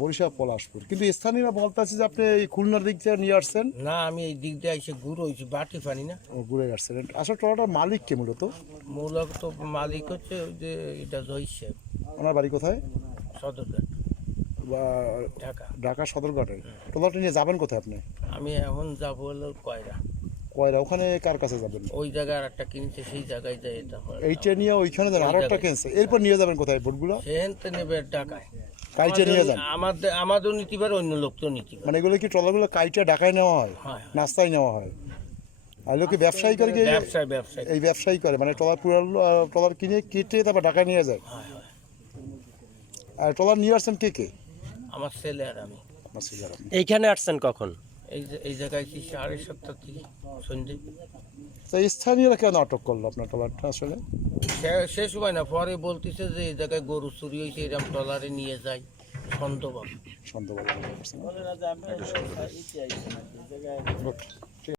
বরিশাল পলাশপুর, কিন্তু স্থানীয়রা বলতে আছে যে আপনি এই খুলনার দিক থেকে নিয়ে আসছেন। না, আমি এই দিক দিয়ে এসে ঘুরে হয়েছি, বাটি পানি না। ও, ঘুরে আসছেন। আসলে ট্রলারটার মালিক কে মূলত? মূলত মালিক হচ্ছে ওই যে এটা জহির সাহেব, ওনার বাড়ি কোথায়? সদরঘাট, বা ঢাকা। ঢাকা সদরঘাটে। ট্রলারটা নিয়ে যাবেন কোথায় আপনি? আমি এখন যাবো হলো কয়রা, কয়রা। ওখানে কার কাছে যাবেন? ওই জায়গায় আর একটা কিনছে, সেই জায়গায় যায় এটা হয়। এইটা নিয়ে ওইখানে যাবেন, আরো একটা কিনছে, এরপর নিয়ে যাবেন কোথায় বোটগুলো? সেখান থেকে নেবে ঢাকায়। কাইটে নিয়ে যান? আমাদের নিতে পারে, অন্য লোক তো নিতে পারে। মানে এগুলো কি ট্রলারগুলো কাইটে ঢাকায় নেওয়া হয়, হয়। নাস্তায় নেওয়া হয়? আর লোকে ব্যবসায়ী করে কি? ব্যবসায় এই ব্যবসায়ী করে, মানে ট্রলার পুরো ট্রলার কিনে কেটে তারপর ঢাকায় নিয়ে যায়। হয় হয়। আর ট্রলার নিয়ে আসছেন কে কে? আমার ছেলে আর আমি। এইখানে আসছেন কখন? এই জায়গায় কি 7:30 থেকে সন্ধ্যে। তো স্থানীয়রা কেন আটক করলো আপনার ট্রলারটা আসলে? সে সময় না, পরে বলতেছে যে এই জায়গায় গরু চুরি হয়েছে, এরকম ট্রলারে নিয়ে যায় সন্দেহ। সন্দেহ